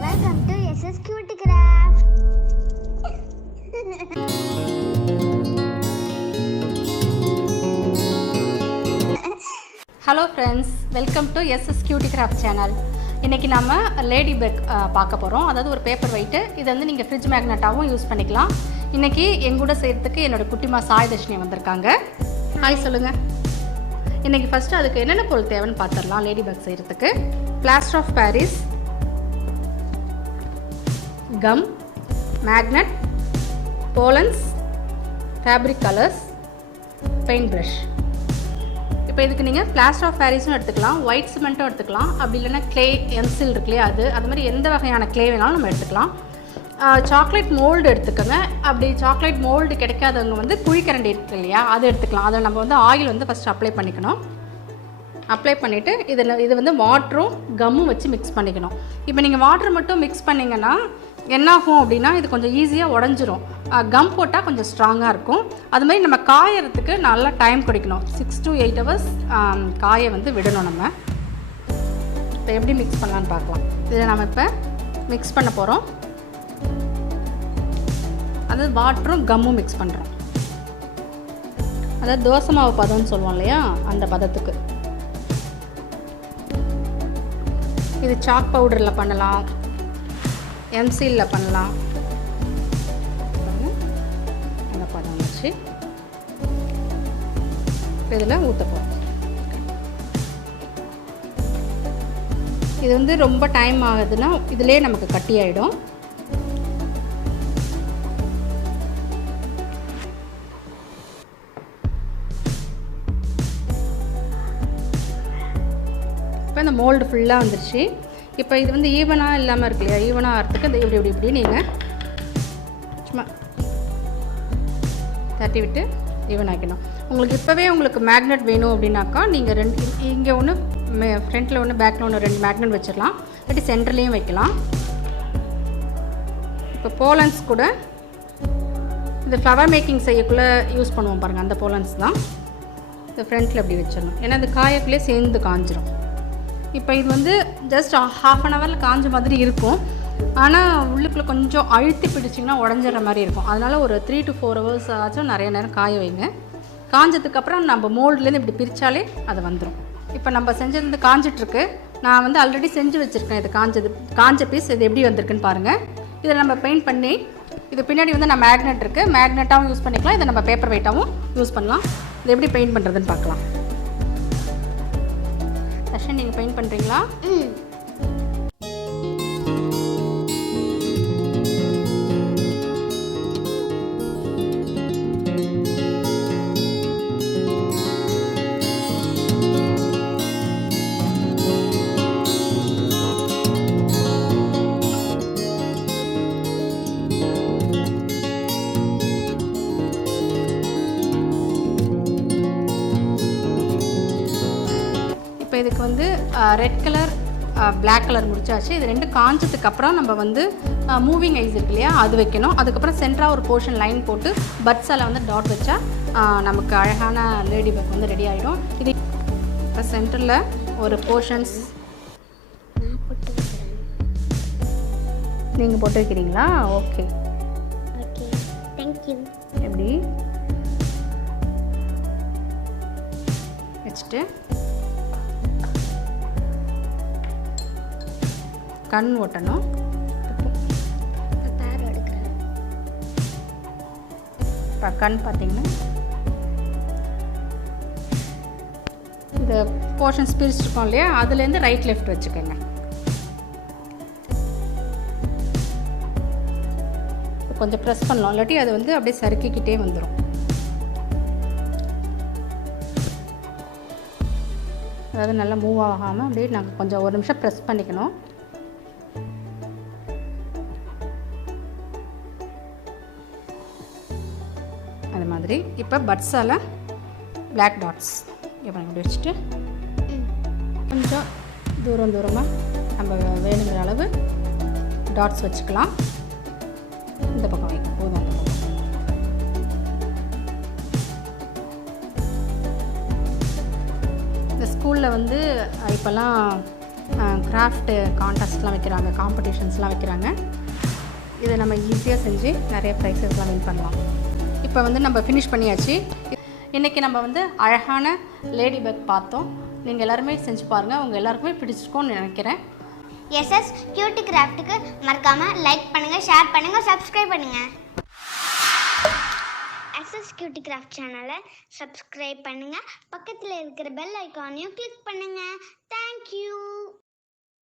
Welcome to SS Cute Craft. Hello friends, welcome to SS Cute Craft channel. இன்னைக்கு நாம ladybug பார்க்க போறோம். அதாவது ஒரு பேப்பர் வெயிட். இது வந்து நீங்க ஃப்ரிட்ஜ் மேக்னெட்டாவும் யூஸ் பண்ணிக்கலாம். இன்னைக்கு எங்க கூட சேர்த்துக்கு என்னோட குட்டிமா சாய்தர்ஷினி வந்திருக்காங்க. ஹாய் சொல்லுங்க. இன்னைக்கு ஃபர்ஸ்ட் அதுக்கு என்னென்ன பொருள் தேவைன்னு பார்த்துடலாம். லேடிபக் செய்யறதுக்கு plaster of Paris, gum, magnet, Pollans, fabric colours, paint brush. இப்போ இதுக்கு நீங்கள் பிளாஸ்டர் ஆஃப் பாரிஸும் எடுத்துக்கலாம், ஒயிட் சிமெண்ட்டும் எடுத்துக்கலாம், அப்படி இல்லைன்னா க்ளே என்சில் இருக்குல்லையா அது மாதிரி எந்த வகையான க்ளே வேணாலும் நம்ம எடுத்துக்கலாம். சாக்லேட் மோல்டு எடுத்துக்கோங்க. அப்படி சாக்லேட் மோல்டு கிடைக்காதவங்க வந்து குழிக்கரண்டி இருக்கு இல்லையா, அது எடுத்துக்கலாம். அதில் நம்ம வந்து ஆயில் வந்து ஃபஸ்ட்டு அப்ளை பண்ணிக்கணும். அப்ளை பண்ணிவிட்டு இது வந்து வாட்டரும் கம்மும் வச்சு மிக்ஸ் பண்ணிக்கணும். இப்போ நீங்கள் வாட்டர் மட்டும் மிக்ஸ் பண்ணிங்கன்னா என்னாகும் அப்படின்னா இது கொஞ்சம் ஈஸியாக உடஞ்சிரும். கம் போட்டால் கொஞ்சம் ஸ்ட்ராங்காக இருக்கும். அதுமாதிரி நம்ம காயறதுக்கு நல்லா டைம் குடிக்கணும். 6 to 8 hours காய வந்து விடணும். நம்ம இப்போ எப்படி மிக்ஸ் பண்ணலான்னு பார்க்கலாம். இதில் நம்ம இப்போ மிக்ஸ் பண்ண போகிறோம். அதாவது வாட்டரும் கம்மும் மிக்ஸ் பண்ணுறோம். அதாவது தோசை மாவு பதம்னு சொல்லுவோம் இல்லையா, அந்த பதத்துக்கு. இது சாக் பவுடரில் பண்ணலாம், எம்சிலில் பண்ணலாம். அந்த பதம் வச்சு இதில் ஊற்ற போகிறோம். இது வந்து ரொம்ப டைம் ஆகுதுன்னா இதிலே நமக்கு கட்டி ஆகிடும். இப்போ இந்த மோல்டு ஃபுல்லாக வந்துடுச்சு. இப்போ இது வந்து ஈவனாக இல்லாமல் இருக்கு இல்லையா, ஈவனாக ஆகிறதுக்கு இந்த இப்படி நீங்கள் சும்மா தட்டி விட்டு ஈவன் ஆக்கிடணும். உங்களுக்கு மேக்னெட் வேணும் அப்படின்னாக்கா நீங்கள் இங்கே ஒன்று ஃப்ரண்ட்டில் ஒன்று பேக்கில் ஒன்று 2 மேக்னெட் வச்சிடலாம், இல்லாட்டி சென்டர்லேயும் வைக்கலாம். இப்போ போலன்ஸ் கூட இந்த ஃப்ளவர் மேக்கிங் செய்யக்குள்ளே யூஸ் பண்ணுவோம் பாருங்கள், அந்த போலன்ஸ் தான். இந்த ஃப்ரண்ட்டில் அப்படி வச்சிடணும், ஏன்னா அது காயக்குள்ளே சேர்ந்து காஞ்சிரும். இப்போ இது வந்து ஜஸ்ட் ½ an hour காஞ்ச மாதிரி இருக்கும். ஆனால் உள்ளுக்குள்ளே கொஞ்சம் அழுத்தி பிடிச்சிங்கன்னா உடஞ்சிற மாதிரி இருக்கும். அதனால் ஒரு 3 to 4 hours ஆச்சும் நிறைய நேரம் காய வைங்க. காஞ்சதுக்கப்புறம் நம்ம மோல்ட்லேருந்து இப்படி பிரித்தாலே அது வந்துடும். இப்போ நம்ம செஞ்சது காஞ்சிட்ருக்கு. நான் வந்து ஆல்ரெடி செஞ்சு வச்சுருக்கேன். இது காஞ்ச பீஸ். இது எப்படி வந்திருக்குன்னு பாருங்கள். இதை நம்ம பெயிண்ட் பண்ணி இது பின்னாடி வந்து நான் மேக்னெட் இருக்குது, மேக்னெட்டாகவும் யூஸ் பண்ணிக்கலாம், இதை நம்ம பேப்பர் வெயிட்டாகவும் யூஸ் பண்ணலாம். இது எப்படி பெயிண்ட் பண்ணுறதுன்னு பார்க்கலாம். தர்ஷன், நீங்கள் பெயிண்ட் பண்ணுறீங்களா? இப்போ இதுக்கு வந்து ரெட் கலர், பிளாக் கலர் முடிச்சாச்சு. இது 2 காஞ்சதுக்கப்புறம் நம்ம வந்து மூவிங் ஐஸ் இருக்கு இல்லையா, அது வைக்கணும். அதுக்கப்புறம் சென்டராக ஒரு போர்ஷன் லைன் போட்டு பட்ஸால் வந்து டாட் வச்சா நமக்கு அழகான லேடி பக் வந்து ரெடி ஆகிடும். இது இப்போ சென்டரில் ஒரு போர்ஷன்ஸ் நீங்கள் போட்டு வைக்கிறீங்களா? Okay Okay, thank you. எப்படி வச்சுட்டு கண் ஓட்டணும். பேர் எடுக்கிறேன். இப்போ கண் பார்த்தீங்கன்னா இந்த போர்ஷன்ஸ் பிரிச்சுருக்கோம் இல்லையா, அதுலேருந்து ரைட் லெஃப்ட் வச்சுக்கோங்க. கொஞ்சம் ப்ரெஸ் பண்ணலாம், இல்லாட்டி அது வந்து அப்படியே சறுக்கிக்கிட்டே வந்துடும். அதாவது நல்லா மூவ் ஆகாமல் அப்படியே நாங்கள் கொஞ்சம் 1 நிமிஷம் ப்ரெஸ் பண்ணிக்கணும். அது மாதிரி இப்போ பட்ஸால் பிளாக் டாட்ஸ் இப்போ இப்படி வச்சுட்டு கொஞ்சம் தூரமாக நம்ம வேணுங்கிற அளவு டாட்ஸ் வச்சுக்கலாம். இந்த பக்கம் வைக்கும் போதும். அந்த பக்கம் இந்த ஸ்கூலில் வந்து இப்போல்லாம் கிராஃப்ட்டு கான்டெஸ்ட்லாம் வைக்கிறாங்க, காம்படிஷன்ஸ்லாம் வைக்கிறாங்க. இதை நம்ம ஈஸியாக செஞ்சு நிறைய ப்ரைஸஸ்லாம் வின் பண்ணலாம். இப்போ வந்து நம்ம ஃபினிஷ் பண்ணியாச்சு. இன்றைக்கி நம்ம வந்து அழகான லேடி பக் பார்த்தோம். நீங்கள் எல்லாருமே செஞ்சு பாருங்கள், உங்கள் எல்லாருக்குமே பிடிச்சிருக்கோன்னு நினைக்கிறேன். எஸ்எஸ் கியூட்டி கிராஃப்ட்டுக்கு மறக்காமல் லைக் பண்ணுங்கள், ஷேர் பண்ணுங்கள், சப்ஸ்கிரைப் பண்ணுங்கள். எஸ்எஸ் கியூட்டி கிராஃப்ட் சேனலை சப்ஸ்கிரைப் பண்ணுங்கள், பக்கத்தில் இருக்கிற பெல் ஐக்கானையும் கிளிக் பண்ணுங்கள். தேங்க்யூ.